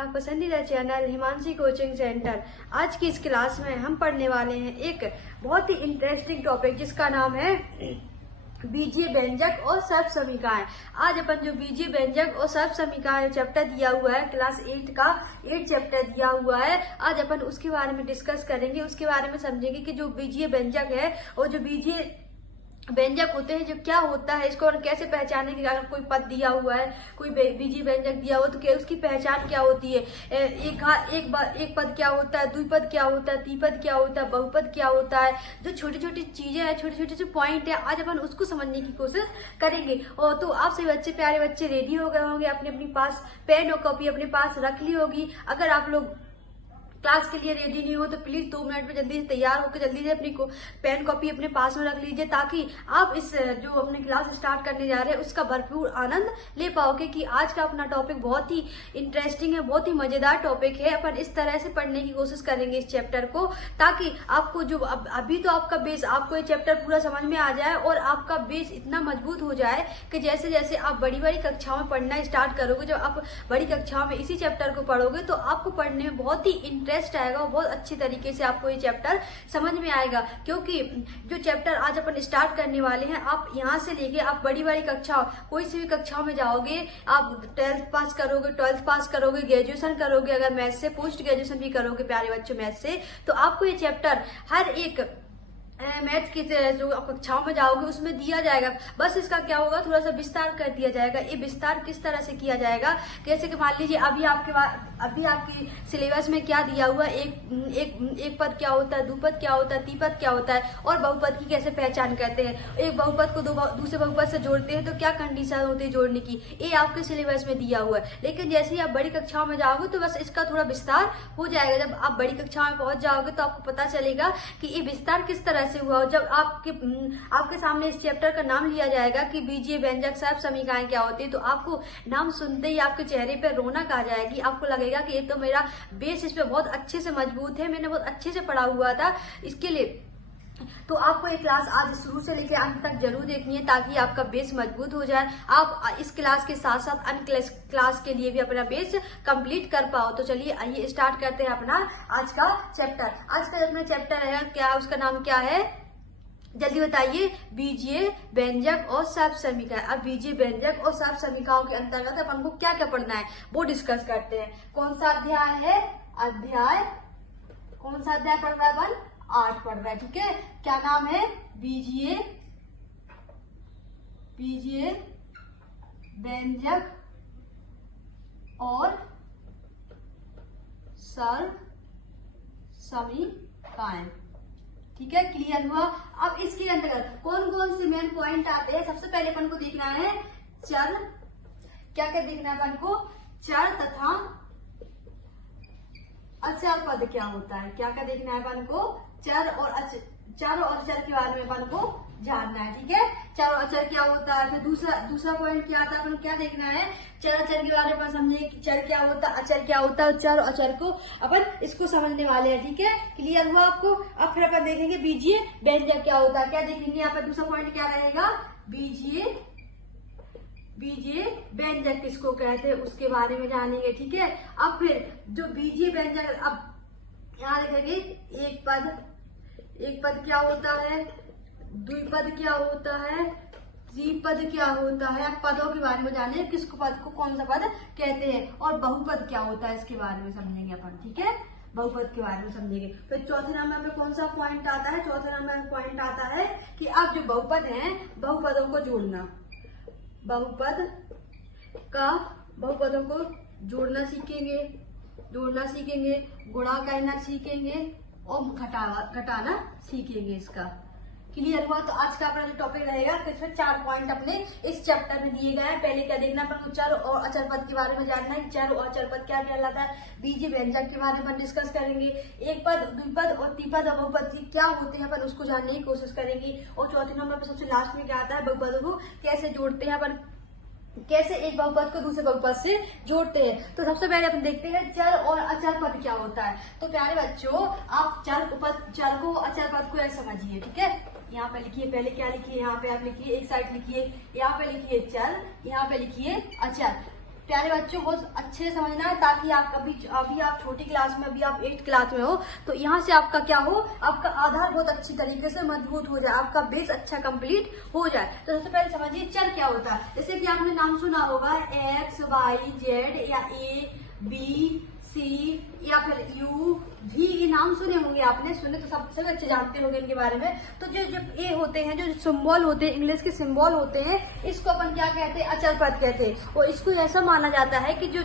अपना पसंदीदा channel Himanshi coaching centre. आज की इस क्लास में हम पढ़ने वाले हैं एक बहुत ही इंटरेस्टिंग टॉपिक जिसका नाम है बीजीय व्यंजक और सर्व समीकरण। आज अपन जो बीजीय व्यंजक और सर्व समीकरण चैप्टर दिया हुआ है क्लास 8 का 8 चैप्टर दिया हुआ है, आज अपन उसके बारे में डिस्कस करेंगे। उसके बारे में समझेंगे कि जो बीजीय व्यंजक है और जो बीजीय व्यंजक होते हैं जो क्या होता है, इसको कैसे पहचाने कि अगर कोई पद दिया हुआ है, कोई बीजीय व्यंजक दिया हुआ तो क्या उसकी पहचान क्या होती है, एक पद क्या होता है, द्विपद क्या होता है, त्रिपद क्या होता है, बहुपद क्या होता है। जो छोटी छोटी चीजें हैं, छोटे छोटे जो पॉइंट है, आज अपन उसको समझने की कोशिश करेंगे। और तो आप सभी बच्चे, प्यारे बच्चे रेडी हो गए होंगे, अपने अपने पास पेन और कॉपी अपने पास रख ली होगी। अगर आप लोग क्लास के लिए रेडी नहीं हो तो प्लीज 2 मिनट में जल्दी से तैयार होकर जल्दी से अपनी पेन कॉपी अपने पास में रख लीजिए, ताकि आप इस जो अपने क्लास स्टार्ट करने जा रहे हैं उसका भरपूर आनंद ले पाओगे। कि आज का अपना टॉपिक बहुत ही इंटरेस्टिंग है, बहुत ही मजेदार टॉपिक है। अपन इस तरह से पढ़ने की कोशिश करेंगे इस चैप्टर को, ताकि आपको जो अभी तो आपका बेस, आपको ये चैप्टर पूरा समझ में आ जाए और आपका बेस इतना मजबूत हो जाए कि जैसे जैसे आप बड़ी बड़ी कक्षाओं में पढ़ना स्टार्ट करोगे, जब आप बड़ी कक्षाओं में इसी चैप्टर को पढ़ोगे तो आपको पढ़ने में बहुत ही इंटरेस्ट आएगा और बहुत अच्छी तरीके से आपको ये चैप्टर समझ में आएगा। क्योंकि जो चैप्टर आज अपन स्टार्ट करने वाले हैं, आप यहाँ से लेके आप बड़ी बड़ी कक्षाओं, कोई सी भी कक्षाओं में जाओगे, आप 12th पास करोगे, 12th पास करोगे, ग्रेजुएशन करोगे, अगर मैथ से पोस्ट ग्रेजुएशन भी करोगे प्यारे बच्चों मैथ से, तो आपको ये चैप्टर हर एक मैथ की जो कक्षाओं में जाओगे उसमें दिया जाएगा। बस इसका क्या होगा, थोड़ा सा विस्तार कर दिया जाएगा। ये विस्तार किस तरह से किया जाएगा, जैसे कि मान लीजिए अभी आपकी सिलेबस में क्या दिया हुआ है, एक पद क्या होता है, द्विपद क्या होता है, त्रिपद क्या होता है और बहुपद की कैसे पहचान करते हैं। एक बहुपद को दूसरे बहुपद से जोड़ते हैं तो क्या कंडीशन होती है जोड़ने की, ये आपके सिलेबस में दिया हुआ है। लेकिन जैसे ही आप बड़ी कक्षाओं में जाओगे तो बस इसका थोड़ा विस्तार हो जाएगा। जब आप बड़ी कक्षाओं में पहुंच जाओगे तो आपको पता चलेगा कि ये विस्तार किस तरह से हुआ। जब आपके सामने इस चैप्टर का नाम लिया जाएगा कि बीजीय व्यंजक सर्व समीकरण क्या होती है, तो आपको नाम सुनते ही आपके चेहरे पे रौनक आ जाएगी। आपको लगेगा कि ये तो मेरा बेस इस पे बहुत अच्छे से मजबूत है, मैंने बहुत अच्छे से पढ़ा हुआ था। इसके लिए तो आपको ये क्लास आज शुरू से लेकर अंत तक जरूर देखनी है, ताकि आपका बेस मजबूत हो जाए। आप इस क्लास के साथ साथ अन्य क्लास के लिए भी अपना बेस कंप्लीट कर पाओ। तो चलिए आइए स्टार्ट करते हैं अपना आज का चैप्टर। आज का अपना चैप्टर है क्या, उसका नाम क्या है, जल्दी बताइए। बीजीय व्यंजक और सर्व समीकरण। अब बीजीय व्यंजक और सर्व समीकरणों के अंतर्गत अपन को क्या क्या पढ़ना है वो डिस्कस करते हैं। कौन सा अध्याय है, कौन सा अध्याय पढ़ रहा है अपन, 8 पढ़ रहा है, ठीक है। क्या नाम है, बीजीय व्यंजक और सर्व समीकरण, ठीक है। क्लियर हुआ। अब इसके अंतर्गत कौन कौन से मेन पॉइंट आते हैं, सबसे पहले अपन को देखना है चर। क्या क्या देखना है अपन को, चर तथा अचर पद क्या होता है। क्या क्या देखना है अपन को, चर और अचर के बारे में अपन को जानना है, ठीक है। चर और अचर क्या होता है। फिर दूसरा पॉइंट क्या आता है, अपन क्या देखना है, चर अचर के बारे में समझे कि चर क्या होता है, अचर क्या होता है। चर और अचर को अपन इसको समझने वाले हैं, ठीक है। क्लियर हुआ आपको। अब फिर अपन देखेंगे बीजीय व्यंजक क्या होता है। क्या देखेंगे यहाँ पे, दूसरा पॉइंट क्या रहेगा, बीजीय व्यंजक किसको कहते हैं उसके बारे में जानेंगे, ठीक है। अब फिर जो बीजीय व्यंजक, अब यहाँ देखेंगे एक पद क्या होता है, द्विपद क्या होता है, त्रिपद क्या होता है। पदों के बारे में जाने, किसको पद को कौन सा पद कहते हैं, और बहुपद क्या होता है इसके बारे में समझेंगे अपन, ठीक है। बहुपद के बारे में समझेंगे। फिर चौथे नंबर पे कौन सा पॉइंट आता है, चौथे नंबर में पॉइंट आता है कि अब जो बहुपद हैं, बहुपदों को जोड़ना, बहुपदों को जोड़ना सीखेंगे, गुणा करना सीखेंगे और घटाना सीखेंगे। इसका क्लियर हुआ। तो आज का अपना जो टॉपिक रहेगा तो इसमें 4 पॉइंट अपने इस चैप्टर में दिए गए हैं। पहले क्या देखना, अपन को चर और अचर पद के बारे में जानना है। चर और अचर पद क्या कहलाता है, बीजीय व्यंजक के बारे में डिस्कस करेंगे। एक पद, द्विपद और त्रिपद और बहुपद क्या होते हैं अपन उसको जानने की कोशिश करेंगे। और चौथे नंबर पर सबसे लास्ट में क्या आता है, बहुपदों को कैसे जोड़ते हैं अपन, कैसे एक बहुपद को दूसरे बहुपद से जोड़ते हैं। तो सबसे पहले अपन देखते हैं चर और अचर पद क्या होता है। तो प्यारे बच्चों, आप चर को अचर पद को ऐसे समझिए, ठीक है। यहाँ पे लिखिए, पहले क्या लिखिए, यहाँ पे आप लिखिए, एक साइड लिखिए, यहाँ पे लिखिए चर, यहाँ पे लिखिए अचर। प्यारे बच्चों बहुत अच्छे से समझना है, ताकि आप अभी आप छोटी क्लास में, अभी आप 8th क्लास में हो, तो यहाँ से आपका क्या हो, आपका आधार बहुत अच्छी तरीके से मजबूत हो जाए, आपका बेस अच्छा कंप्लीट हो जाए। तो सबसे पहले समझिए चर क्या होता है। जैसे कि आपने नाम सुना होगा एक्स, वाई, जेड या ए, बी, सी या फिर यू, भी, ये नाम सुने होंगे आपने, सुने तो सबसे अच्छे जानते होंगे इनके बारे में। तो जो जब ए होते हैं, जो सिंबल होते हैं, इंग्लिश के सिंबल होते हैं, इसको अपन क्या कहते हैं, अचर पद कहते हैं। और इसको ऐसा माना जाता है कि जो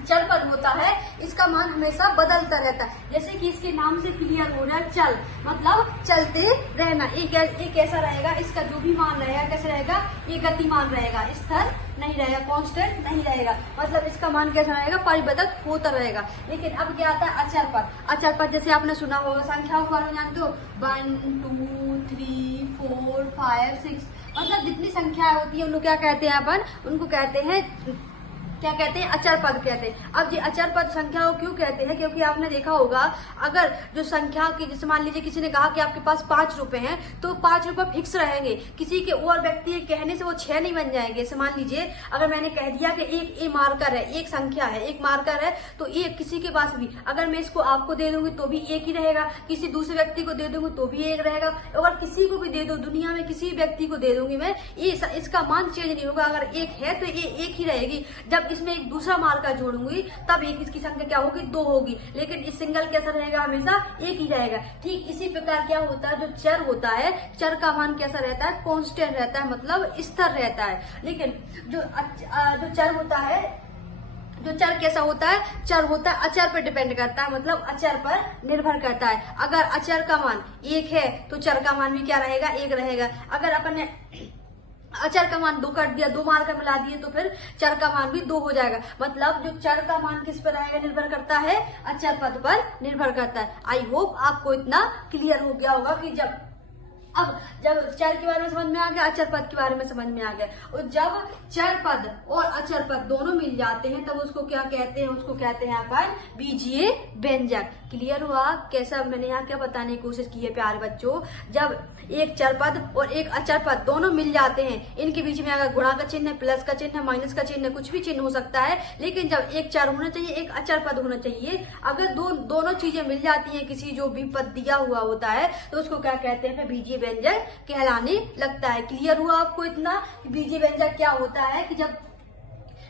चल पद होता है इसका मान हमेशा बदलता रहता है। जैसे कि इसके नाम से क्लियर हो रहा है, चल मतलब चलते रहना। एक ऐसा रहेगा, इसका जो भी मान रहेगा कैसे रहेगा, ये गतिमान रहेगा, स्थिर नहीं रहेगा, कांस्टेंट नहीं रहेगा, मतलब इसका मान कैसा रहेगा, परिवर्तित होता रहेगा। लेकिन अब क्या आता है अचर पद। अचर पद जैसे आपने सुना होगा, संख्याओं के बारे में जानते हो, 1 2 3 4 5 6, मतलब जितनी संख्या होती है उनको क्या कहते हैं अपन, उनको कहते हैं, क्या कहते हैं, अचर पद कहते हैं। अब ये अचर पद संख्या को क्यों कहते हैं, क्योंकि आपने देखा होगा अगर जो संख्या की, जैसे मान लीजिए किसी ने कहा कि आपके पास 5 रुपए हैं, तो 5 रुपए फिक्स रहेंगे, किसी के और व्यक्ति के कहने से वो 6 नहीं बन जाएंगे। जैसे मान लीजिए अगर मैंने कह दिया कि एक ए मार्कर है, एक संख्या है, एक मार्कर है, तो एक किसी के पास भी अगर मैं इसको आपको दे दूंगी तो भी एक ही रहेगा, किसी दूसरे व्यक्ति को दे दूंगी तो भी एक रहेगा, अगर किसी को भी दे दो, दुनिया में किसी व्यक्ति को दे दूंगी मैं, इसका मान चेंज नहीं होगा। अगर एक है तो ये एक ही रहेगी, जब इसमें एक दूसरा मार्कर जोड़ूंगी तब एक इसकी संख्या क्या होगी, 2 होगी, लेकिन इस सिंगल कैसा रहेगा, हमेशा एक ही रहेगा। ठीक इसी प्रकार क्या होता है, जो चर होता है, चर का मान कैसा रहता है, कांस्टेंट रहता है, मतलब स्थिर रहता है। लेकिन जो चर होता है, जो चर कैसा होता है, चर होता है अचर पर डिपेंड करता है, मतलब अचर पर निर्भर करता है। अगर अचर का मान 1 है तो चर का मान भी क्या रहेगा, 1 रहेगा। अगर अपन ने अचर का मान 2 कर दिया, 2 मार्कर मिला दिए, तो फिर चर का मान भी 2 हो जाएगा। मतलब जो चर का मान किस पर रहेगा, निर्भर करता है, अचर पद पर निर्भर करता है। आई होप आपको इतना क्लियर हो गया होगा कि जब चर के बारे में समझ में आ गया, अचर पद के बारे में समझ में आ गया, और जब चर पद और अचर पद दोनों मिल जाते हैं तब उसको क्या कहते हैं, उसको कहते हैं अपन बीजीय व्यंजक। क्लियर हुआ कैसा, मैंने यहाँ क्या बताने की कोशिश की है प्यारे बच्चों, जब एक चर पद और एक अचर पद दोनों मिल जाते हैं, इनके बीच में अगर गुणा का चिन्ह है, प्लस का चिन्ह है, माइनस का चिन्ह है, कुछ भी चिन्ह हो सकता है, लेकिन जब एक चर होना चाहिए, एक अचर पद होना चाहिए। अगर दोनों चीजें मिल जाती हैं, किसी जो भी पद दिया हुआ होता है, तो उसको क्या कहते हैं, बीजीय व्यंजक कहलाने लगता है। क्लियर हुआ आपको इतना, बीजीय व्यंजक क्या होता है, कि जब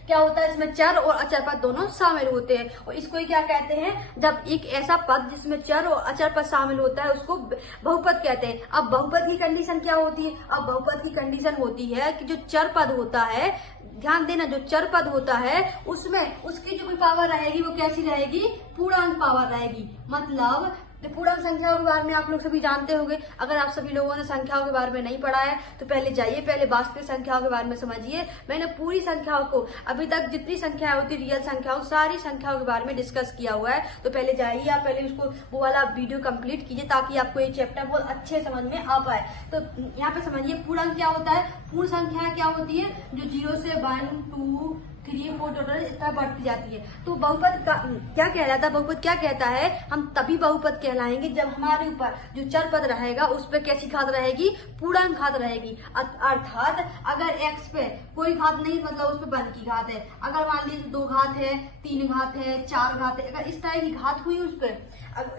क्या होता है, इसमें चर और अचर पद दोनों शामिल होते हैं, और इसको ही क्या कहते हैं, जब एक ऐसा पद जिसमें चर और अचर पद शामिल होता है उसको बहुपद कहते हैं। अब बहुपद की कंडीशन क्या होती है, अब बहुपद की कंडीशन होती है कि जो चर पद होता है, ध्यान देना, जो चर पद होता है उसमें उसकी जो भी पावर रहेगी वो कैसी रहेगी, पूर्णांक पावर रहेगी। मतलब पूर्णांक संख्याओं के बारे में आप लोग सभी जानते होंगे। अगर आप सभी लोगों ने संख्याओं के बारे में नहीं पढ़ा है तो पहले जाइए, पहले वास्तविक संख्याओं के बारे में समझिए। मैंने पूरी संख्याओं को, अभी तक जितनी संख्याएं होती रियल संख्याओं, सारी संख्याओं के बारे में डिस्कस किया हुआ है। तो पहले जाइए, आप पहले उसको वो वाला वीडियो कंप्लीट कीजिए, ताकि आपको ये चैप्टर बहुत अच्छे समझ में आ पाए। तो यहाँ पे समझिए पूर्णांक क्या होता है, पूर्ण संख्या क्या होती है, जो 0 से 1 2 3 4 टोटल इस तरह बढ़ती जाती है। तो बहुपद का क्या कहलाता है, बहुपद क्या कहता है, हम तभी बहुपद कहलाएंगे जब हमारे ऊपर जो चर पद रहेगा उस पर कैसी घात रहेगी, पूर्णांक घात रहेगी। अर्थात अगर x पे कोई घात नहीं, मतलब उस पर 1 की घात है, अगर मान लीजिए 2 घात है, 3 घात है, 4 घात है, अगर इस तरह की घात हुई उस पर,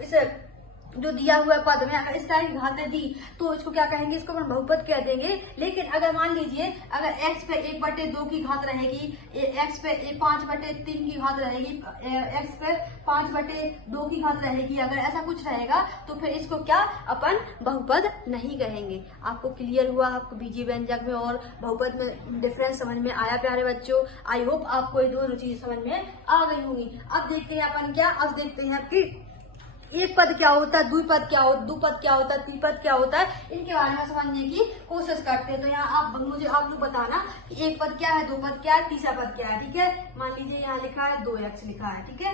इसे जो दिया हुआ पद में अगर इस तरह की घातें दी तो इसको क्या कहेंगे, इसको हम बहुपद कह देंगे। लेकिन अगर मान लीजिए अगर x पे 1/2 की घात रहेगी, x पे 5/3 की घात रहेगी, x पे 5/2 की घात रहेगी, अगर ऐसा कुछ रहेगा तो फिर इसको क्या अपन बहुपद नहीं कहेंगे। आपको क्लियर हुआ, आपको बीजीय व्यंजक में और बहुपद में डिफरेंस समझ में आया प्यारे बच्चों। आई होप आपको ये दोनों चीजें समझ में आ गई होंगी। अब देखते हैं अपन क्या, अब देखते हैं कि एक पद क्या होता है, द्विपद क्या होता है, दुपद क्या होता है, त्रिपद क्या होता है, इनके बारे में समझने की कोशिश करते हैं। तो यहाँ आप लोग बताना कि एक पद क्या है, दो पद क्या है, तीसरा पद क्या है। ठीक है, मान लीजिए यहाँ लिखा है 2x लिखा है, ठीक है,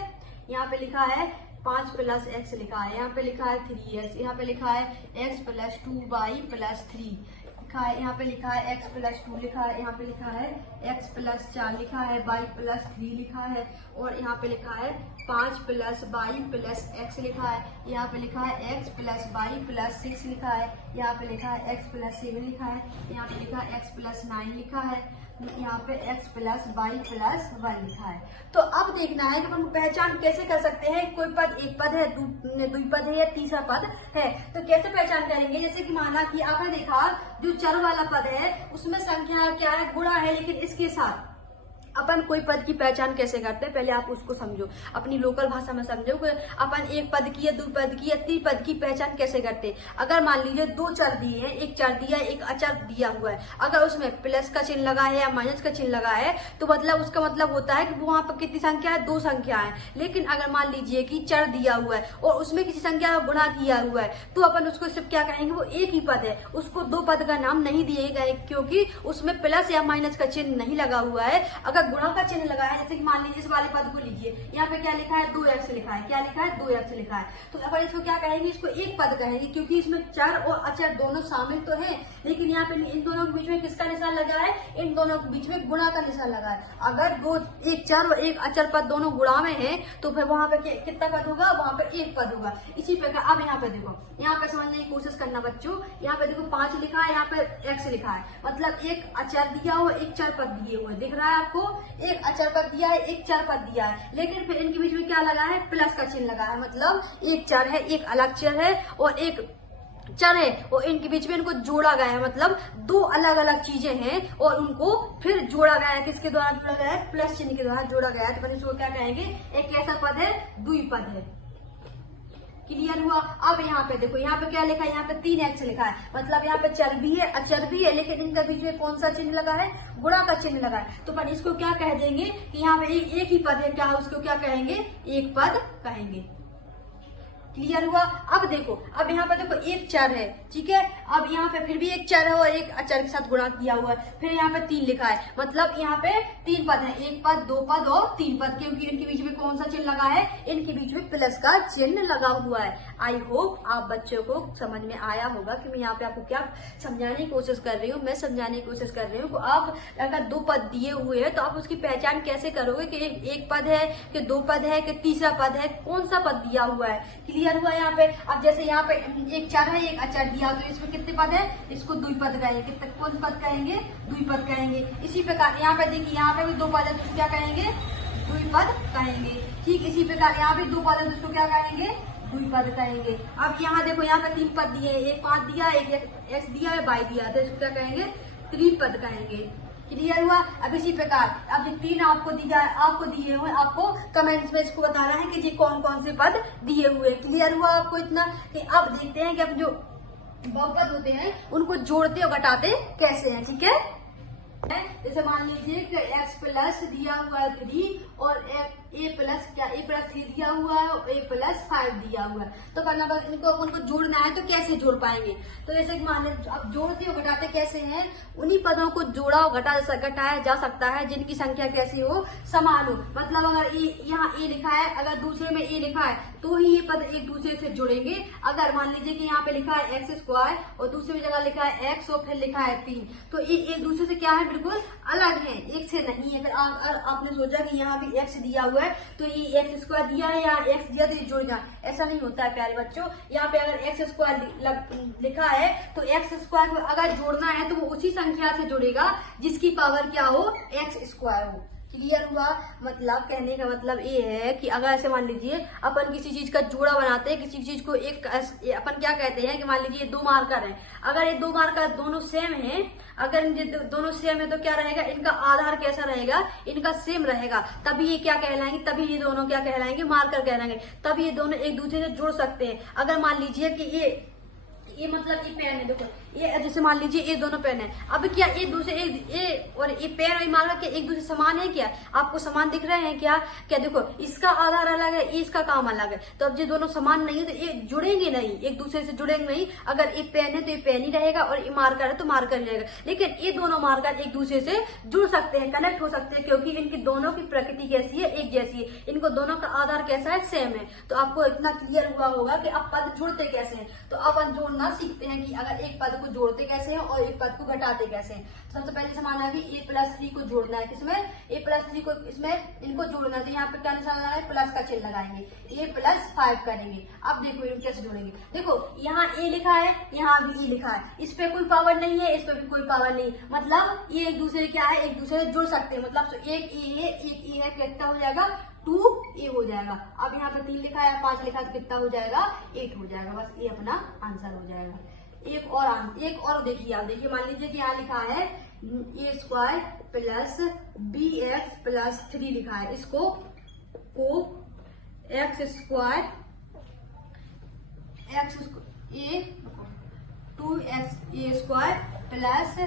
यहाँ पे लिखा है 5 + x लिखा है, यहाँ पे लिखा है 3x, यहाँ पे लिखा है x + 2y + 3 लिखा है, यहाँ पे लिखा है x + 2 लिखा है, यहाँ पे लिखा है x + 4 लिखा है, y + 3 लिखा है, और यहाँ पे लिखा है 5 + y + x लिखा है, यहाँ पे लिखा है x + y + 6 लिखा है, यहाँ पे लिखा है x + 7 लिखा है, यहाँ पे लिखा है x + 9 लिखा है। यहाँ पे x प्लस वाई प्लस 1 लिखा है। तो अब देखना है कि हम पहचान कैसे कर सकते हैं, कोई पद एक पद है, द्विपद है या तीसरा पद है, तो कैसे पहचान करेंगे। जैसे कि माना कि आपने देखा जो चर वाला पद है उसमें संख्या क्या है, गुणा है, लेकिन इसके साथ अपन कोई पद की पहचान कैसे करते हैं, पहले आप उसको समझो, अपनी लोकल भाषा में समझो कि अपन एक पद की या दो पद की या तीन पद की पहचान कैसे करते हैं। अगर मान लीजिए दो चर दिए हैं, एक चर दिया एक अचर दिया हुआ है, अगर उसमें प्लस का चिन्ह लगा है या माइनस का चिन्ह लगा है तो मतलब उसका मतलब होता है कि वहां पर कितनी संख्या है, दो संख्या है। लेकिन अगर मान लीजिए कि चर दिया हुआ है और उसमें किसी संख्या का गुणा किया हुआ है तो अपन उसको सिर्फ क्या कहेंगे, वो एक ही पद है, उसको दो पद का नाम नहीं दिएगा, क्योंकि उसमें प्लस या माइनस का चिन्ह नहीं लगा हुआ है। अगर गुणा का चिन्ह लगा है, जैसे कि मान लीजिए इस वाले पद को लीजिए, यहाँ पे क्या लिखा है, 2x लिखा है, क्या लिखा है, 2x लिखा है, तो अपन इसको क्या कहेंगे, इसको एक पद कहेंगे, क्योंकि इसमें चर और अचर दोनों शामिल तो है, लेकिन यहाँ पे इन दोनों के बीच में किसका निशान लगा है, इन दोनों के बीच में गुणा का निशान लगा है। अगर दो एक चर और एक अचर पद दोनों गुणा में है तो फिर वहां पे कितना पद होगा, वहां पे एक पद होगा। इसी प्रकार अब यहाँ पे देखो, यहाँ पे समझने की कोशिश करना बच्चों, यहाँ पे देखो 5 लिखा है, यहाँ पे x लिखा है, मतलब एक अचर दिया हुआ एक चर पद दिए हुए, दिख रहा है आपको, एक अचर पद दिया है एक चर पद दिया है, लेकिन फिर इनके बीच में क्या लगा है, प्लस का चिन्ह लगा है, मतलब एक चर है एक अलग चर है और एक चर है और इनके बीच में इनको जोड़ा गया है, मतलब दो अलग अलग चीजें हैं और उनको फिर जोड़ा गया है, किसके द्वारा जोड़ा गया है, प्लस चिन्ह के द्वारा जोड़ा गया है। तो अपन इसको क्या कहेंगे, एक ऐसा पद है, द्विपद है। क्लियर हुआ। अब यहाँ पे देखो, यहाँ पे क्या लिखा है, यहाँ पे 3x लिखा है, मतलब यहाँ पे चर भी है अचर भी है, लेकिन इनके बीच में कौन सा चिन्ह लगा है, गुणा का चिन्ह लगा है। तो अपन इसको क्या कह देंगे कि यहाँ पे एक ही पद है, क्या उसको क्या कहेंगे, एक पद कहेंगे। क्लियर हुआ। अब देखो, अब यहाँ पे देखो एक चर है, ठीक है, अब यहाँ पे फिर भी एक चर है और एक अचर के साथ गुणा किया हुआ है, फिर यहाँ पे 3 लिखा है, मतलब यहाँ पे 3 पद है, एक पद दो पद और 3 पद, क्योंकि इनके बीच में कौन सा चिन्ह लगा है, इनके बीच में प्लस का चिन्ह लगा हुआ है। आई होप आप बच्चों को समझ में आया होगा कि मैं यहाँ पे आपको क्या समझाने की कोशिश कर रही हूँ। मैं समझाने की कोशिश कर रही हूँ कि आप अगर दो पद दिए हुए हैं तो आप उसकी पहचान कैसे करोगे कि एक पद है कि दो पद है कि तीसरा पद है, कौन सा पद दिया हुआ है। क्लियर हुआ यहाँ पे। अब जैसे यहाँ पे एक चर है एक अचर दिया, तो इसमें कितने पद है, इसको द्विपद कहेंगे, कितने कौन पद कहेंगे, द्विपद कहेंगे। इसी प्रकार यहाँ पे देखिए, यहाँ पे भी दो पद है तो इसको क्या कहेंगे, द्विपद कहेंगे। ठीक इसी प्रकार यहाँ भी दो पद है तो इसको क्या कहेंगे, द्विपद कहेंगे। अब यहाँ देखो, यहाँ पे 3 पद दिए, एक 5 दिया, एक x दिया है, y दिया, तो इसको क्या कहेंगे, त्रिपद कहेंगे। क्लियर हुआ। अब इसी प्रकार अब जो 3 आपको दिए हुए, आपको कमेंट्स में इसको बताना है कि जी कौन कौन से पद दिए हुए। क्लियर हुआ आपको इतना। कि अब देखते हैं कि अब जो बहुपद होते हैं उनको जोड़ते और घटाते कैसे हैं। ठीक है, जैसे मान लीजिए कि x प्लस दिया हुआ है 3 और a प्लस 3 दिया हुआ है और a प्लस 5 दिया हुआ है, तो उनको जोड़ना है तो कैसे जोड़ पाएंगे। तो जैसे मान लीजिए अब जोड़ते और घटाते कैसे हैं, उन्हीं पदों को जोड़ा और घटाया जा सकता है जिनकी संख्या कैसी हो, समान हो। मतलब अगर यहाँ a लिखा है, अगर दूसरे में a लिखा है तो ही ये पद एक दूसरे से जुड़ेंगे। अगर मान लीजिए कि यहाँ पे लिखा है x² और दूसरी जगह लिखा है x और फिर लिखा है 3, तो ये एक दूसरे से क्या है, बिल्कुल अलग है, एक से नहीं है। अगर आपने सोचा कि यहाँ भी x दिया हुआ है तो ये x² दिया है या x दिया तो ये जुड़ जाए, ऐसा नहीं होता है प्यारे बच्चों। यहाँ पे अगर x² लिखा है तो x² को अगर जोड़ना है तो वो उसी संख्या से जुड़ेगा जिसकी पावर क्या हो, x² हो। क्लियर हुआ। मतलब कहने का मतलब ये है कि अगर ऐसे मान लीजिए अपन किसी चीज का जोड़ा बनाते हैं, किसी चीज को एक अपन क्या कहते हैं कि मान लीजिए 2 मार्कर हैं, अगर ये 2 मार्कर दोनों सेम हैं, अगर ये दोनों सेम है तो क्या रहेगा, इनका आधार कैसा रहेगा, इनका सेम रहेगा, तभी ये क्या कहलाएंगे, तभी ये दोनों क्या कहलाएंगे, मार्कर कहलाएंगे, तभी ये दोनों एक दूसरे से जुड़ सकते हैं। अगर मान लीजिए कि ये मतलब ये पेन है, देखो ये जैसे मान लीजिए ये दोनों पेन है, अब क्या ये दूसरे ये और ये पेन और ये मार्कर क्या एक दूसरे समान है, क्या आपको समान दिख रहे हैं क्या, क्या देखो इसका आधार अलग है, इसका काम अलग है, तो अब ये दोनों समान नहीं है तो ये जुड़ेंगे नहीं, एक दूसरे से जुड़ेंगे नहीं। अगर ये पेन है तो ये पेन ही रहेगा और ये मार्कर है तो मार्कर ही रहेगा, लेकिन ये दोनों मार्कर एक दूसरे से जुड़ सकते हैं, कनेक्ट हो सकते हैं, क्योंकि इनकी दोनों की प्रकृति कैसी है, एक जैसी है, इनको दोनों का आधार कैसा है, सेम है। तो आपको इतना क्लियर हुआ होगा कि अब पद जुड़ते कैसे हैं। तो अब हम जोड़ना सीखते हैं कि अगर एक पद पद को जोड़ते कैसे हैं और एक पद को घटाते कैसे हैं। सबसे पहले समान है कि a+3 को जोड़ना है, किसमें a+3 को इसमें इनको जोड़ना है, तो यहाँ पे क्या निशान लगाना है, प्लस का चिन्ह लगाएंगे, a+5 करेंगे। अब देखो इनको कैसे जोड़ेंगे, देखो यहाँ a लिखा है, यहाँ भी e लिखा है, इस पे कोई पावर नहीं है, इस पे भी कोई पावर नहीं, मतलब ये एक दूसरे क्या है, एक दूसरे जुड़ सकते हैं, मतलब एक e है एक e है, कितना हो जाएगा 2a हो जाएगा। अब यहाँ पे 3 लिखा है 5 लिखा है, तो कितना हो जाएगा 8 हो जाएगा, बस ये अपना आंसर हो जाएगा। एक और देखिए, आप देखिए मान लीजिए कि यहाँ लिखा है a² प्लस bx प्लस 3 लिखा है, इसको को x² plus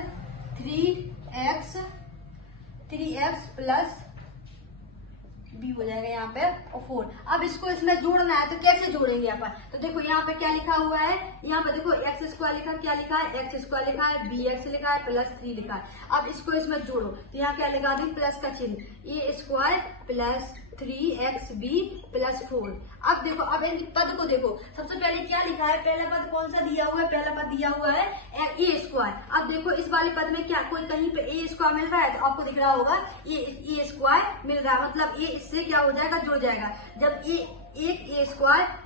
3x plus b हो जाएगा यहाँ पे और 4। अब इसको इसमें जोड़ना है, तो कैसे जोड़ेंगे अपन, तो देखो यहाँ पे क्या लिखा हुआ है, यहाँ पे देखो x² लिखा, क्या लिखा है x² लिखा है, bx लिखा है प्लस 3 लिखा है। अब इसको इसमें जोड़ो, तो यहाँ क्या लगा दी, प्लस का चिन्ह, a² प्लस 3xb प्लस 4। अब देखो, अब इन पद को देखो, सबसे पहले क्या लिखा है, पहला पद कौन सा दिया हुआ है, पहला पद दिया हुआ है a²। अब देखो इस वाले पद में क्या कोई कहीं पे a² मिल रहा है, तो आपको दिख रहा होगा a² मिल रहा है, मतलब a इससे क्या हो जाएगा, जुड़ जाएगा। जब एक a²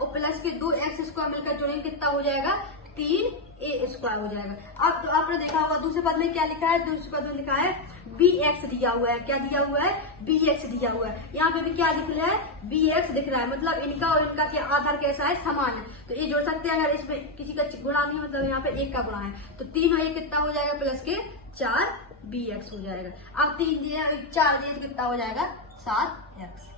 और प्लस के 2x² मिलकर जुड़ेंगे, कितना हो जाएगा 3a² हो जाएगा। अब तो आपने देखा होगा दूसरे पद में क्या लिखा है, दूसरे पद में लिखा है bx दिया हुआ है, क्या दिया हुआ है, bx दिया हुआ है। यहाँ पे भी क्या दिख रहा है, bx दिख रहा है, मतलब इनका और इनका क्या आधार कैसा है, समान है, तो ये जोड़ सकते हैं। अगर इसमें किसी का गुणा नहीं, मतलब यहाँ पे एक का गुणा है, तो 3 और 1 कितना हो जाएगा, प्लस के 4 bx हो जाएगा। अब 3 दिया 4 दिया, तो कितना हो जाएगा 7x।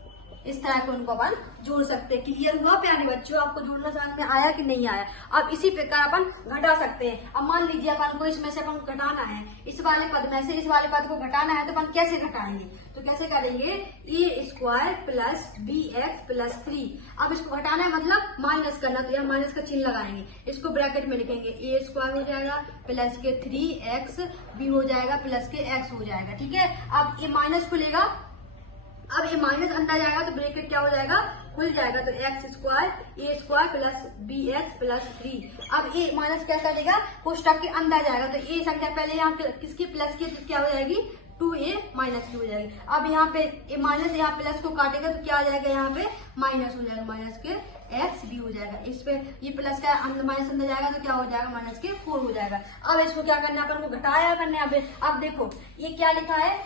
इस तरह को उनको अपन जोड़ सकते हैं। क्लियर हुआ प्यारे बच्चों, आपको जोड़ना समझ में आया कि नहीं आया। अब इसी प्रकार अपन घटा सकते हैं। अब मान लीजिए अपन को इसमें से अपन घटाना है, इस वाले पद में से इस वाले पद को घटाना है, तो अपन कैसे घटाएंगे, तो कैसे करेंगे, a² प्लस bx प्लस 3। अब इसको घटाना है मतलब माइनस करना, तो यहाँ माइनस का चिन्ह लगाएंगे, इसको ब्रैकेट में लिखेंगे, a² हो जाएगा प्लस के 3xb हो जाएगा प्लस के x हो जाएगा। ठीक है, अब ये माइनस खुलेगा, अब ये माइनस अंदर जाएगा तो ब्रैकेट क्या हो जाएगा, खुल जाएगा, तो x² a² plus bx plus 3। अब ये माइनस क्या करेगा, कोष्टक के अंदर जाएगा, तो ये संख्या पहले यहाँ किसकी प्लस की, तो क्या हो जाएगी 2a माइनस 2 हो जाएगी। अब यहाँ पे ये माइनस यहाँ प्लस को काटेगा, तो क्या आ जाएगा, यहाँ पे माइनस हो जाएगा, माइनस के x भी हो जाएगा। इस पे ये प्लस का माइनस अंदर जाएगा, तो क्या हो जाएगा, माइनस के 4 हो जाएगा। अब इसको क्या करना है, अपन को घटाया करना है। अब देखो ये क्या लिखा है,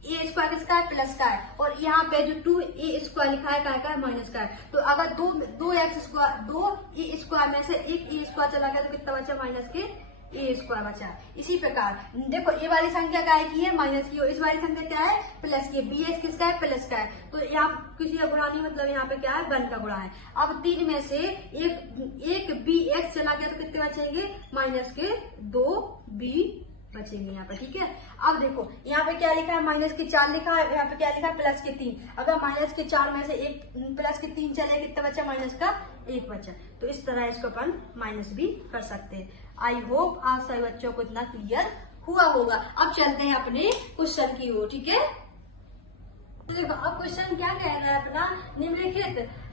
a² किसका है, प्लस का है, और यहाँ पे जो 2a² लिखा है का है, माइनस का है। तो अगर 2a² में से एक a² चला गया, तो कितना बचा, माइनस के a² बचा। इसी प्रकार देखो ये वाली संख्या काय की है, माइनस की, और इस वाली संख्या क्या है, प्लस की। bx किसका है, प्लस का है, तो यहाँ किसी का गुणा नहीं, मतलब यहाँ पे क्या है, 1 का गुणा है। अब 3 में से एक bx चला गया, तो कितने बचेंगे, माइनस के 2b बचेंगे यहाँ पे। ठीक है, अब देखो यहाँ पे क्या लिखा है, माइनस के 4 लिखा है, यहाँ पे क्या लिखा है, प्लस के 3। अगर माइनस के 4 में से एक प्लस के 3 चले, कितना बचा, माइनस का 1 बचा। तो इस तरह इसको अपन माइनस भी कर सकते हैं। आई होप आप सभी बच्चों को इतना क्लियर हुआ होगा। अब चलते हैं अपने क्वेश्चन की ओर। ठीक है, देखो अब क्वेश्चन क्या कह रहा है अपना,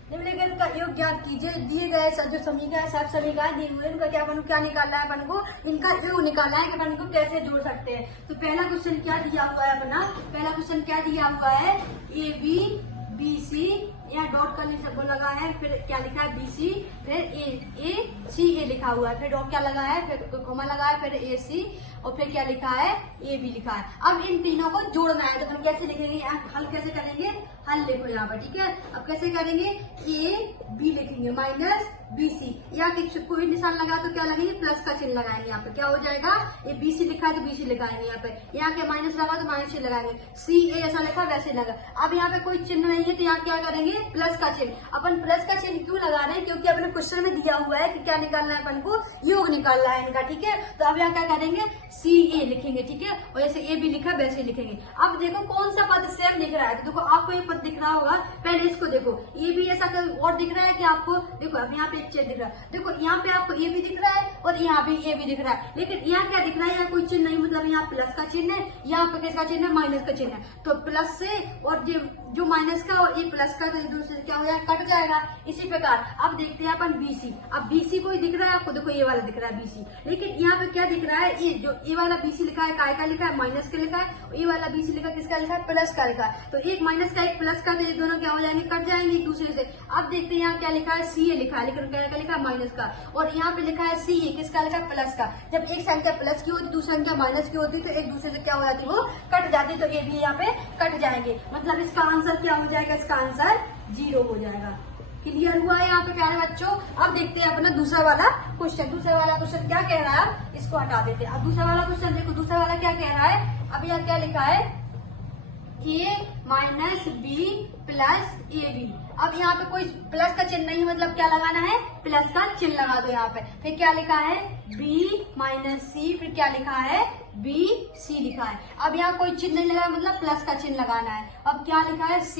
निम्नलिखित का योग ज्ञात कीजिए। दिए गए जो समीकरण सब समीकरण दिए हुए इनका क्या निकालना है, अपन को इनका योग निकालना है कि अपन को कैसे जोड़ सकते हैं। तो पहला क्वेश्चन क्या दिया हुआ है अपना, पहला क्वेश्चन क्या दिया हुआ है, AB BC, यहाँ डॉट का सबको लगा है, फिर क्या लिखा है BC, फिर ACA लिखा हुआ है, फिर डॉट क्या लगा है, फिर कोमा लगा है, फिर AC, और फिर क्या लिखा है, AB लिखा है। अब इन तीनों को जोड़ना है, तो हम कैसे लिखेंगे, हल कैसे करेंगे, हल लिखो यहाँ पर। ठीक है, अब कैसे करेंगे, AB लिखेंगे माइनस BC, या कोई निशान लगा तो क्या लगेंगे, प्लस का चिन्ह लगाएंगे। यहाँ पे क्या हो जाएगा, ये BC लिखा है तो BC लगाएंगे यहाँ पे, यहाँ के माइनस लगा तो माइनस लगाएंगे, CA ऐसा लिखा वैसे लगा। अब यहाँ पे कोई चिन्ह नहीं है, तो यहाँ क्या करेंगे, प्लस का चिन्ह। अपन प्लस का चिन्ह क्यों लगा रहे हैं, क्योंकि अपने क्वेश्चन में दिया हुआ है कि क्या निकालना है, अपन को योग निकालना है इनका। ठीक है, तो अब यहाँ क्या करेंगे, CA लिखेंगे। ठीक है, और जैसे AB लिखा वैसे लिखेंगे। अब देखो कौन सा पद सेम दिख रहा है, तो देखो आपको ये पद दिख रहा होगा, पहले इसको देखो, AB ऐसा और दिख रहा है कि आपको, देखो अब यहाँ पे एक चेक दिख रहा है, देखो यहाँ पे आपको AB दिख रहा है और यहाँ पे AB दिख रहा है, लेकिन यहाँ क्या दिख रहा है, यहाँ कोई चिन्ह नहीं, मतलब यहाँ प्लस का चिन्ह है, यहाँ पे किसका चिन्ह है, माइनस का चिन्ह है। तो प्लस से और जो माइनस का और ये प्लस का तो एक दूसरे से क्या हो जाएगा, कट जाएगा। इसी प्रकार अब देखते हैं अपन BC। अब BC कोई दिख रहा है आपको, देखो ये वाला दिख रहा है BC, लेकिन यहाँ पे क्या दिख रहा है, ये जो ये वाला BC लिखा है काय का लिखा है, माइनस का लिखा है, और ये वाला BC लिखा है किसका लिखा है, प्लस का लिखा है। तो एक माइनस का एक प्लस का, तो ये दोनों क्या हो जाएंगे, कट जाएंगे एक दूसरे से। अब देखते हैं यहाँ क्या लिखा है, CA लिखा है, लेकिन क्या लिखा है, माइनस का, और यहाँ पे लिखा है CA किसका लिखा है, प्लस का। जब एक संख्या प्लस की होती दूसरी संख्या माइनस की होती तो एक दूसरे से क्या हो जाती, वो कट जाती, तो ये भी यहाँ पे कट जाएंगे। मतलब इसका आंसर क्या हो जाएगा, इसका आंसर 0 हो जाएगा। क्लियर हुआ है यहाँ पे प्यारे बच्चों। अब देखते हैं अपना दूसरा वाला क्वेश्चन। दूसरा वाला क्वेश्चन क्या कह रहा है, इसको हटा देते हैं। अब दूसरा वाला क्वेश्चन देखो, दूसरा वाला क्या कह रहा है, अब यहाँ क्या लिखा है, A minus B plus AB। अब यहाँ पे कोई प्लस का चिन्ह नहीं, मतलब क्या लगाना है, प्लस का चिन्ह लगा दो यहाँ पे। फिर क्या लिखा है, B माइनस C, फिर क्या लिखा है, BC लिखा है। अब यहाँ कोई चिन्ह नहीं लगा, मतलब प्लस का चिन्ह लगाना है। अब क्या लिखा है, C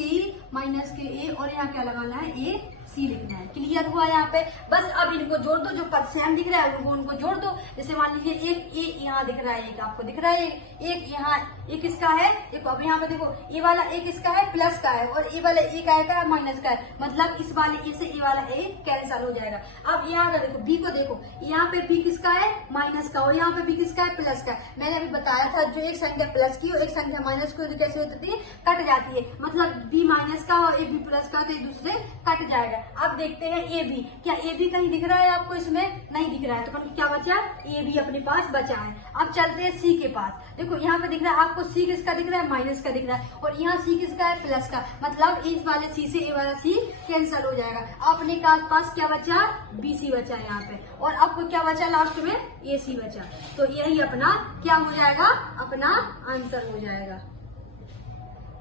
माइनस के A, और यहाँ क्या लगाना है, AC लिखना है। क्लियर हुआ यहाँ पे। बस अब इनको जोड़ दो, जो पद सेम दिख रहा है उनको जोड़ दो। जैसे मान लीजिए एक A यहाँ दिख रहा है, एक आपको दिख रहा है, एक यहाँ एक इसका है, देखो अब यहाँ पे देखो ये वाला एक इसका है प्लस का है, और ये वाला एक आएगा है माइनस का है, मतलब इस वाले ए से ये वाला ए कैंसल हो जाएगा। अब यहाँ का देखो B को देखो, यहाँ पे B किसका है, माइनस का, और यहाँ पे B किसका है, प्लस का। मैंने अभी बताया था जो एक संख्या प्लस की और एक संख्या माइनस की तो कैसे होती है, कट जाती है। मतलब B माइनस का और A B प्लस का तो एक दूसरे कट जाएगा। अब देखते हैं AB, क्या AB कहीं दिख रहा है आपको, इसमें नहीं दिख रहा है, तो क्या बचा, AB अपने पास बचा है। अब चलते हैं C के पास। देखो यहाँ पे दिख रहा है आपको, C किसका दिख रहा है, माइनस का दिख रहा है, और यहाँ C किसका है, प्लस का, मतलब इस वाले C से ये वाला C कैंसल हो जाएगा। अपने पास क्या बचा, BC बचा यहाँ पे, और आपको क्या बचा लास्ट में, AC बचा। तो यही अपना क्या हो जाएगा, अपना आंसर हो जाएगा।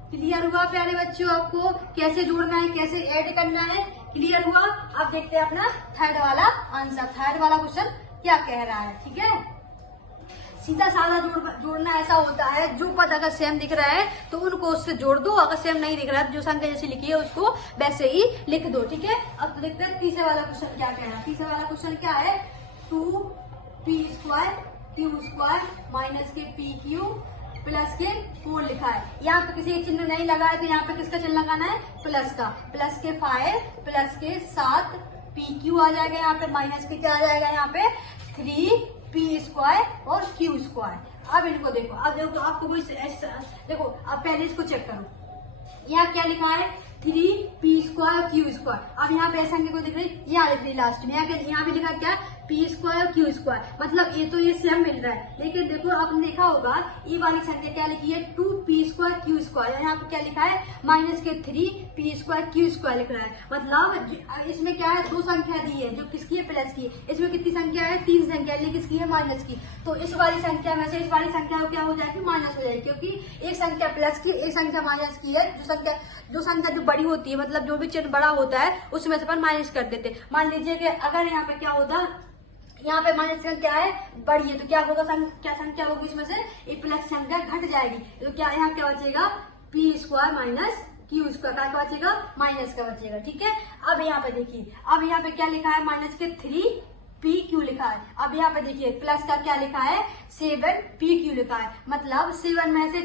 क्लियर हुआ प्यारे बच्चों, आपको कैसे जोड़ना है, कैसे ऐड करना है, क्लियर हुआ। अब देखते हैं अपना थर्ड वाला आंसर। थर्ड वाला क्वेश्चन क्या कह रहा है, ठीक है। सीधा साधा जोड़ना ऐसा होता है, जो पद अगर सेम दिख रहा है तो उनको उससे जोड़ दो, अगर सेम नहीं दिख रहा है जो संख्या जैसी लिखी है उसको वैसे ही लिख दो, ठीक है। अब तो देखते हैं तीसरे वाला क्वेश्चन क्या कह रहा है। तीसरा वाला क्वेश्चन क्या है, 2p² q² माइनस के pq प्लस के 4 लिखा है। यहाँ पे किसी चिन्ह नहीं लगा है, तो यहाँ पे किसका चिन्ह लगाना है, प्लस का। प्लस के 5 प्लस के 7 pq आ जाएगा, यहाँ पे माइनस के क्या आ जाएगा, यहाँ पे 3p² और q²। अब इनको देखो, अब देखो आपको कोई देखो, अब पहले इसको चेक करो, यहाँ क्या लिखा है, 3p² q²। अब यहाँ पे संख्या को दिख रही, यहाँ लिख रही लास्ट में, यहाँ पे लिखा क्या, p² q², मतलब ये तो ये सेम मिल रहा है। लेकिन देखो आपने देखा होगा ये वाली संख्या क्या लिखी है, 2p² q², यहाँ पे क्या लिखा है, माइनस के 3p² q² लिख रहा है। मतलब इसमें क्या है, दो संख्या दी है, जो किसकी है, प्लस की। इसमें कितनी संख्या है, 3 संख्या, ये किसकी है, माइनस की। तो इस वाली संख्या में से इस वाली संख्या क्या हो जाएगी, माइनस हो जाएगी, क्योंकि एक संख्या प्लस की, एक संख्या माइनस की है। जो संख्या जो बड़ी होती है, मतलब जो भी चिन्ह बड़ा होता है उसमें से अपन माइनस कर देते। मान लीजिए कि अगर यहाँ पे क्या होता, यहाँ पे माइनस क्या है, बड़ी है, तो क्या होगा, क्या संख्या होगी इसमें से, एक प्लस संख्या घट जाएगी। तो क्या यहाँ क्या बचेगा, p² माइनस q², क्या बचेगा, माइनस का बचेगा, ठीक है। अब यहाँ पे देखिए, अब यहाँ पे क्या लिखा है, माइनस के 3pq लिखा है। अब यहाँ पे देखिए प्लस का क्या लिखा है, 7pq लिखा है। मतलब 7 में से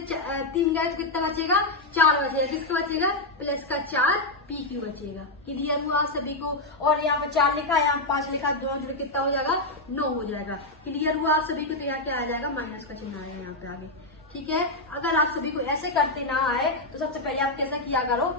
3 गए तो कितना बचेगा, 4 बचेगा। किसका बचेगा, प्लस का 4pq बचेगा। क्लियर हुआ सभी को। और यहाँ पे 4 लिखा है, यहाँ 5 लिखा, दोनों जुड़ कितना हो जाएगा, 9 हो जाएगा। क्लियर हुआ आप सभी को। तो यहाँ क्या आ जाएगा, माइनस का चिन्ह आएगा यहाँ पे आगे, ठीक है। अगर आप सभी को ऐसे करते ना आए तो सबसे पहले आप कैसा किया करो,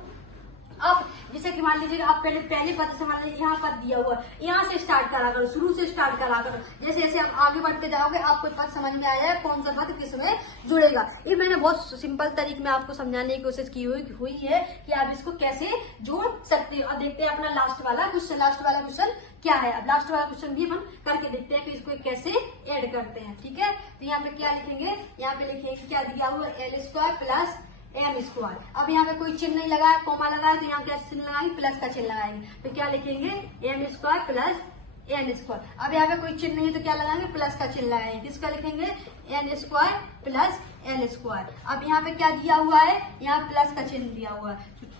अब जैसे कि मान लीजिए आप पहले पद से मान लीजिए यहाँ पद दिया हुआ है, यहाँ से स्टार्ट करा करो, शुरू से स्टार्ट करा करो। जैसे जैसे आप आगे बढ़ते जाओगे आपको पद समझ में आ जाएगा कौन सा पद किस में जुड़ेगा। ये मैंने बहुत सिंपल तरीके में आपको समझाने की कोशिश की हुई है कि आप इसको कैसे जोड़ सकते हो। अब देखते हैं अपना लास्ट वाला क्वेश्चन क्या है। अब लास्ट वाला क्वेश्चन भी हम करके देखते हैं कि इसको कैसे ऐड करते हैं, ठीक है। तो यहाँ पे क्या लिखेंगे, यहाँ पे लिखेंगे क्या दिया हुआ, l² प्लस m²। अब यहाँ पे कोई चिन्ह नहीं लगाया, कॉमा लगाया, तो यहाँ क्या चिन्ह लगाएंगे, प्लस का चिन्ह लगाएंगे। तो क्या लिखेंगे, m² प्लस n²। अब यहाँ पे कोई चिन्ह नहीं है तो क्या लगाएंगे, प्लस का चिन्ह लगाएंगे। किसका लिखेंगे, n² प्लस l²। अब यहाँ पे क्या दिया हुआ है, यहाँ प्लस का चिन्ह दिया हुआ है,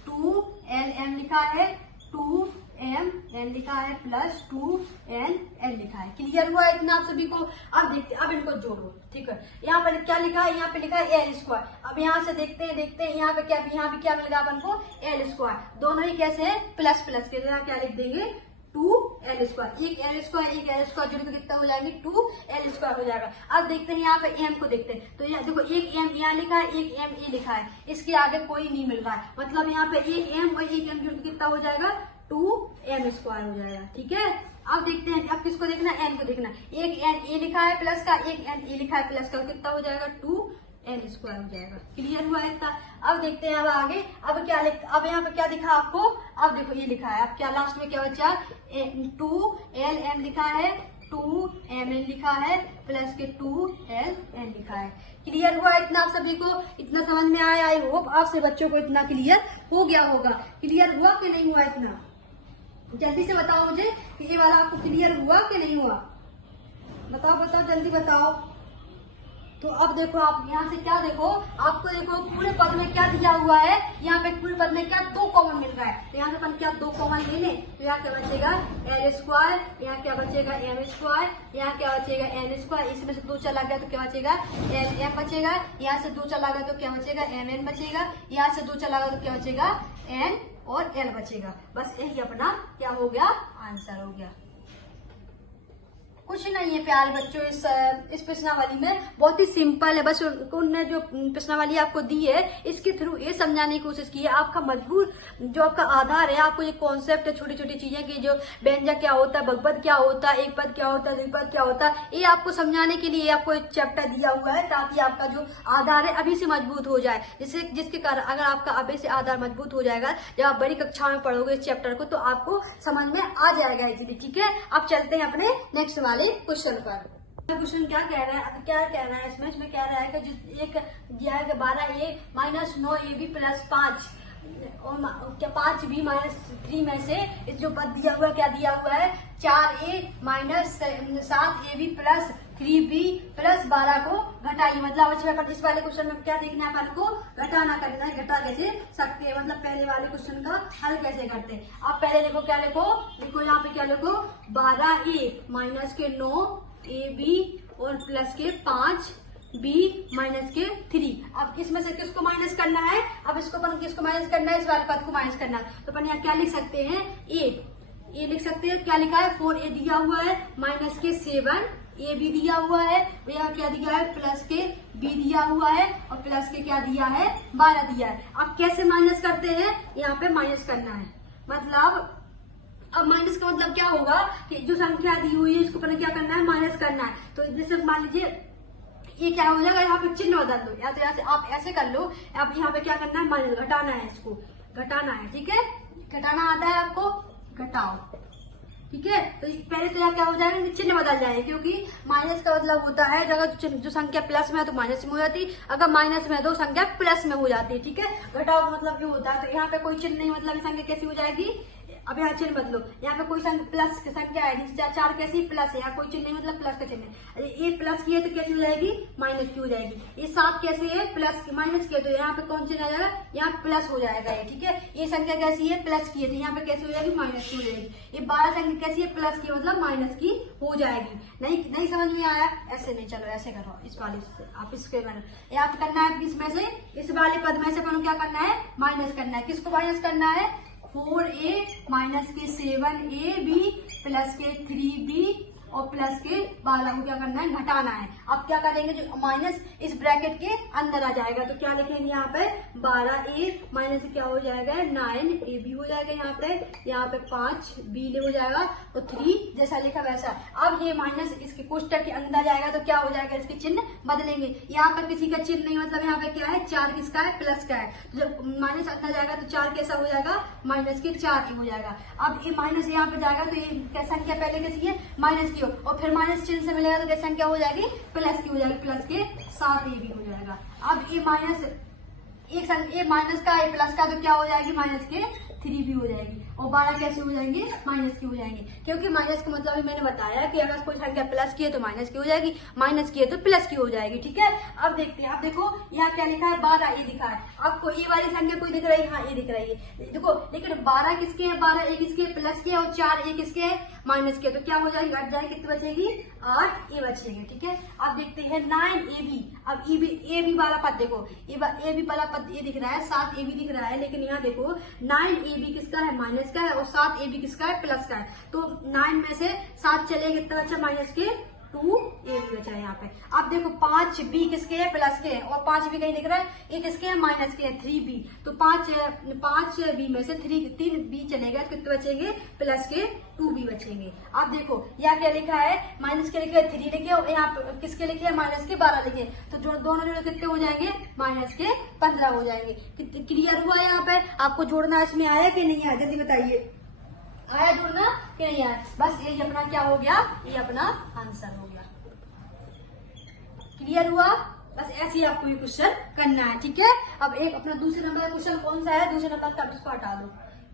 2lm लिखा है, 2 एन लिखा है प्लस 2n n लिखा है। क्लियर हुआ इतना आप सभी को। अब देखते हैं, अब इनको जोड़ो, ठीक है। यहाँ पर क्या लिखा है, यहाँ पे लिखा है एल स्क्वायर। अब यहाँ से देखते हैं यहाँ पे क्या मिलेगा अपन को, एल स्क्वायर। दोनों ही कैसे है, प्लस प्लस के, यहाँ क्या लिख देंगे 2l स्क्वायर। एक एल स्क्वायर जुड़ के कितना हो जाएंगे, 2l स्क्वायर हो जाएगा। अब देखते हैं यहाँ पे m को देखते हैं, तो यहाँ देखो एक m यहाँ लिखा है, एक m ये लिखा है, इसके आगे कोई नहीं मिल रहा है, मतलब यहाँ पे एक m और एक m जुड़ के कितना हो जाएगा, 2m स्क्वायर हो जाएगा, ठीक है। अब देखते हैं, अब किसको देखना, n को देखना। एक n ए लिखा है प्लस का, एक n ए लिखा है प्लस का, कितना हो जाएगा 2n स्क्वायर हो जाएगा। क्लियर हुआ इतना। अब देखते हैं अब आगे, अब यहाँ पे क्या दिखा आपको, अब देखो ये लिखा है, अब क्या लास्ट में क्या बचा, 2ln लिखा है, 2mn लिखा है, प्लस के 2ln लिखा है। क्लियर हुआ इतना आप सभी को, इतना समझ में आया। आई होप आपसे बच्चों को इतना क्लियर हो गया होगा। क्लियर हुआ कि नहीं हुआ इतना, जल्दी से बताओ मुझे कि ये वाला आपको क्लियर हुआ कि नहीं हुआ, बताओ जल्दी बताओ। तो अब देखो आप यहाँ से क्या देखो, आपको देखो पूरे पद में क्या दिया हुआ है, यहाँ पे पूरे पद में क्या 2 कॉमन मिल रहा है, तो यहाँ से अपन क्या 2 कॉमन ले लें, तो यहाँ क्या बचेगा एल स्क्वायर, यहाँ क्या बचेगा एम स्क्वायर, यहाँ क्या बचेगा एन स्क्वायर, इसमें से 2 चला गया तो क्या बचेगा एल एम बचेगा, यहाँ से 2 चला गया तो क्या बचेगा एम एन बचेगा, यहाँ से 2 चला गया तो क्या बचेगा एन और एल बचेगा। बस यही अपना क्या हो गया, आंसर हो गया। कुछ नहीं है प्यारे बच्चों, इस प्रश्नावली में बहुत ही सिंपल है। बस उनने जो प्रश्नावली आपको दी है इसके थ्रू ये समझाने की कोशिश की है, आपका मजबूत जो आपका आधार है, आपको ये कॉन्सेप्ट है, छोटी छोटी चीजें की जो व्यंजक क्या होता है, बहुपद क्या होता है, एक पद क्या होता है, द्विपद क्या होता है, ये आपको समझाने के लिए आपको एक चैप्टर दिया हुआ है, ताकि आपका जो आधार है अभी से मजबूत हो जाए। जिसके कारण अगर आपका अभी से आधार मजबूत हो जाएगा, जब आप बड़ी कक्षा में पढ़ोगे इस चैप्टर को, तो आपको समझ में आ जाएगा इजीली, ठीक है। अब चलते हैं अपने नेक्स्ट वाले क्वेश्चन पर। क्वेश्चन क्या कह रहा है, क्या कहना है इसमें कह रहा है कि एक दिया है 12a माइनस 9ab प्लस 5 और क्या 5b माइनस 3 में से जो पद दिया हुआ क्या दिया हुआ है, 4a minus 7ab plus 3b plus 12 को घटाइए। मतलब इस वाले क्वेश्चन में क्या देखना है, अपन को घटाना करना है। घटा कैसे सकते हैं, मतलब पहले वाले क्वेश्चन का हल कैसे करते हैं। आप पहले लिखो, क्या लिखो यहाँ पे क्या लिखो, 12a माइनस के 9ab और प्लस के 5b माइनस के 3। अब इसमें से किसको माइनस करना है, अब इसको अपन किसको माइनस करना है, इस वाले पद को माइनस करना है। तो अपन यहाँ क्या लिख सकते हैं, ए लिख सकते हैं। क्या लिखा है, 4a दिया हुआ है, माइनस के 7a भी दिया हुआ है, यहाँ क्या दिया है, प्लस के b दिया हुआ है, और प्लस के क्या दिया है, 12 दिया है। अब कैसे माइनस करते हैं, यहाँ पे माइनस करना है, मतलब अब माइनस का मतलब क्या होगा कि जो संख्या दी हुई है इसको पहले क्या करना है, माइनस करना है। तो जैसे मान लीजिए ये क्या हो जाएगा, यहाँ पे चिन्ह बदल दो, या तो यहाँ से आप ऐसे कर लो। अब यहाँ पे क्या करना है, माइनस घटाना है, इसको घटाना है, ठीक है। घटाना आता है आपको, घटाओ, ठीक है। तो पहले तो यहाँ क्या हो जाएगा, चिन्ह बदल जाएगा, क्योंकि माइनस का मतलब होता है अगर जो संख्या प्लस में है तो माइनस में हो जाती, अगर माइनस में है तो संख्या प्लस में हो जाती है, ठीक है। घटाओ का मतलब ये होता है। तो यहाँ पे कोई चिन्ह नहीं, मतलब संख्या कैसी हो जाएगी, अब यहाँ चिन्ह बदलो, यहाँ पे कोई प्लस की संख्या है, 4 कैसी प्लस है, यहाँ कोई चिन्ह नहीं, मतलब प्लस का चिन्ह है। ये प्लस की है तो कैसी हो जाएगी, माइनस की हो जाएगी। ये 7 कैसी है, प्लस की, माइनस की है, तो यहाँ पे कौन चिन्ह आ जाएगा, यहाँ प्लस हो जाएगा ये, ठीक है। ये संख्या कैसी है, प्लस की है, तो यहाँ पे कैसी हो जाएगी, माइनस की हो जाएगी। ये 12 संख्या कैसी है, प्लस की, मतलब माइनस की हो जाएगी। नहीं समझ में आया, ऐसे नहीं, चलो ऐसे करो, इस वाले से आप इसके यहाँ पे करना है, इसमें से इस वाले पद में से अपन क्या करना है, माइनस करना है। किसको माइनस करना है, 4a माइनस के 7ab प्लस के 3b और प्लस के 12 को क्या करना है, घटाना है। अब क्या करेंगे, जो माइनस इस ब्रैकेट के अंदर आ जाएगा, तो क्या लिखेंगे यहाँ पे, 12a माइनस क्या हो जाएगा, 9ab हो जाएगा, यहाँ पे 5b हो जाएगा, और 3 जैसा लिखा वैसा। अब ये माइनस इसके कोष्टक के अंदर जाएगा, तो क्या हो जाएगा, इसके चिन्ह बदलेंगे। यहाँ पर किसी का चिन्ह नहीं, मतलब यहाँ पे क्या है, 4 किसका है, प्लस का है। तो जब माइनस अंदर जाएगा तो 4 कैसा हो जाएगा, माइनस के 4 हो जाएगा। अब ये माइनस यहाँ पे जाएगा तो ये संख्या पहले कैसी है, माइनस की, और फिर माइनस चिन्ह से मिलेगा तो क्या संख्या हो जाएगी, प्लस की हो जाएगी, प्लस के 7ab हो जाएगा। अब ये माइनस एक माइनस का, ये प्लस का, तो क्या हो जाएगी, माइनस के 3b हो जाएगी। और 12 कैसे हो जाएंगे, माइनस के हो जाएंगे, क्योंकि माइनस का मतलब मैंने बताया कि अगर कोई संख्या प्लस की है तो माइनस की हो जाएगी, माइनस की है तो प्लस की हो जाएगी। ठीक है, अब देखते हैं। आप देखो यहाँ क्या लिखा है, 12 ये दिखा है। आपको ये वाली संख्या कोई दिख रही है, हाँ ये दिख रही है, देखो। लेकिन 12 किसके है, 12 एक किसके प्लस के है और 4 एक किसके है, माइनस के। तो क्या हो जाएगी, घट जाएगी, कितनी बचेगी, 8 ए बचेगी। ठीक है, अब देखते हैं 9ab। अब ए बी वाला पद देखो, ए बी वाला पद ये दिख रहा है, 7ab दिख रहा है, लेकिन यहाँ देखो 9ab किसका है, माइनस का है, और 7ab किसका है, प्लस का है। तो 9 में से 7 चलेगा, कितना बचा, माइनस के 2ab बचा है यहाँ पे। अब देखो 5b किसके है, प्लस के है, और 5b कहीं दिख रहा है, ये किसके है, माइनस के है, 3b। तो 5b में से 3b चलेगा, तो कितने बचेंगे, प्लस के 2b बचेंगे। अब देखो यहाँ क्या लिखा है, माइनस के लिखे 3 लिखे, और यहाँ किसके लिखे है, माइनस के 12 लिखे। तो जो दोनों जोड़े कितने हो जाएंगे, माइनस के 15 हो जाएंगे। क्लियर हुआ यहाँ पे? आपको जोड़ना इसमें आया कि नहीं आया, जल्दी बताइए, आया जोड़ना कि नहीं आया? बस यही अपना क्या हो गया, ये अपना आंसर हो गया। क्लियर हुआ? बस ऐसे ही आपको ये क्वेश्चन करना है। ठीक है, अब एक अपना दूसरे नंबर का क्वेश्चन कौन सा है, दूसरे नंबर का, इसको हटा दो,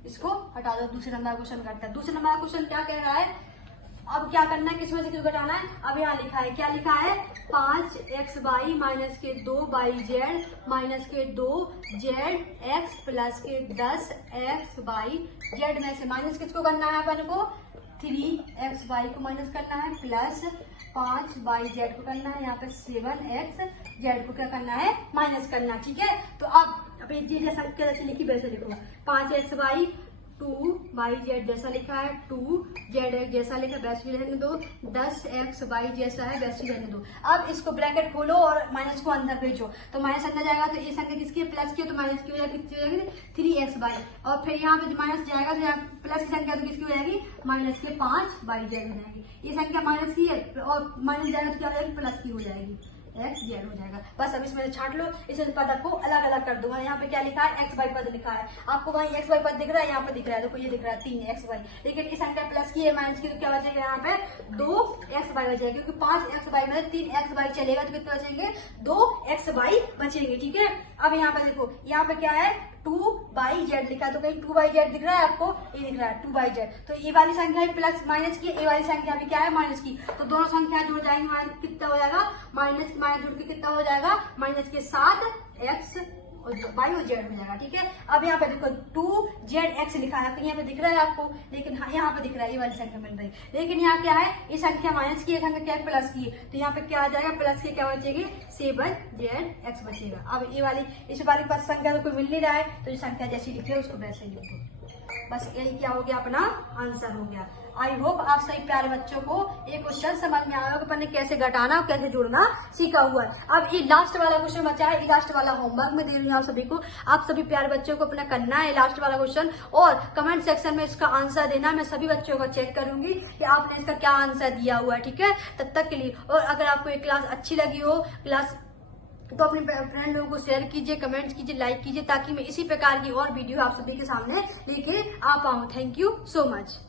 इसको हटा दो। दूसरे नंबर का क्वेश्चन करता है। दूसरे नंबर का क्वेश्चन क्या कह रहा है, अब क्या करना है, किसमें से किसको घटाना है। अब यहाँ लिखा है, क्या लिखा है, 5xy माइनस के 2yz माइनस के 2zx प्लस के 10xyz में से माइनस किसको करना है, अपन को 3xy को माइनस करना है, प्लस 5yz को करना है, यहाँ पे 7xz को क्या करना है, माइनस करना है। ठीक है, तो अब ये जैसा कैसे लिखी वैसे लिखो, 5xy 2yz जैसा लिखा है, 2zx जैसा लिखा है वैसे ही रहने दो, 10xy जैसा है वैसे ही रहने दो। अब इसको ब्रैकेट खोलो और माइनस को अंदर भेजो, तो माइनस अंदर जाएगा, तो ये संख्या किसकी है, प्लस की, तो माइनस की हो जाएगी, कितनी हो जाएगी, 3xy। और फिर यहाँ पे माइनस जाएगा, तो यहाँ प्लस की संख्या तो किसकी हो जाएगी, माइनस के 5yz हो जाएगी। ये संख्या माइनस की है और माइनस जाएगा तो क्या हो जाएगी, प्लस की हो जाएगी, xz हो जाएगा। बस अब इसमें छाट लो, इस पद को अलग अलग कर दूंगा। यहाँ पे क्या लिखा है, xy पद लिखा है, आपको वहीं xy पद दिख रहा है, यहाँ पे दिख रहा है, देखो ये दिख रहा है 3xy, लेकिन इस संख्या प्लस की है, माइनस की, तो क्या बचेगा, यहाँ पे 2xy बचेगा, क्योंकि 5xy में 3xy चलेगा, तो कितने बचेंगे, 2xy बचेंगे। ठीक है, अब यहाँ पे देखो, यहाँ पे क्या है, 2yz लिखा है, तो कहीं 2yz दिख रहा है आपको, ये दिख रहा है 2yz। तो ये वाली संख्या है प्लस माइनस की, ये वाली संख्या भी क्या है, माइनस की। तो दोनों संख्या जुड़ जाएंगे, माइनस कितना हो जाएगा, माइनस माइनस जुड़ के कितना हो जाएगा, माइनस के 7x और y और z हो जाएगा। ठीक है, अब यहाँ पे देखो 2zx लिखा है, तो यहाँ पे दिख रहा है आपको, लेकिन हाँ यहाँ पे दिख रहा है, ये वाली संख्या मिल रही है, लेकिन यहाँ क्या है, ये संख्या माइनस की, ये संख्या क्या है, प्लस की है, तो यहाँ पे क्या आ जाएगा, प्लस के क्या बचेगी, 7zx बचेगा। अब ये वाली इस वाली पर संख्या तो कोई मिल नहीं रहा है, तो ये संख्या जैसी लिख रहे हो उसको वैसे ही लिख दो। बस यही क्या हो गया, अपना आंसर हो गया। आई होप आप सभी प्यारे बच्चों को ये क्वेश्चन समझ में आया होगा, अपन ने कैसे घटाना और कैसे जोड़ना सीखा हुआ है। अब ये लास्ट वाला क्वेश्चन बचा है, ये लास्ट वाला होमवर्क में दे रही हूँ आप सभी को, आप सभी प्यारे बच्चों को अपना करना है लास्ट वाला क्वेश्चन, और कमेंट सेक्शन में इसका आंसर देना। मैं सभी बच्चों को चेक करूंगी कि आपने इसका क्या आंसर दिया हुआ है। ठीक है, तब तक के लिए, और अगर आपको ये क्लास अच्छी लगी हो क्लास, तो अपने फ्रेंड लोगों को शेयर कीजिए, कमेंट्स कीजिए, लाइक कीजिए, ताकि मैं इसी प्रकार की और वीडियो आप सभी के सामने लेके आ पाऊँ। Thank you so much.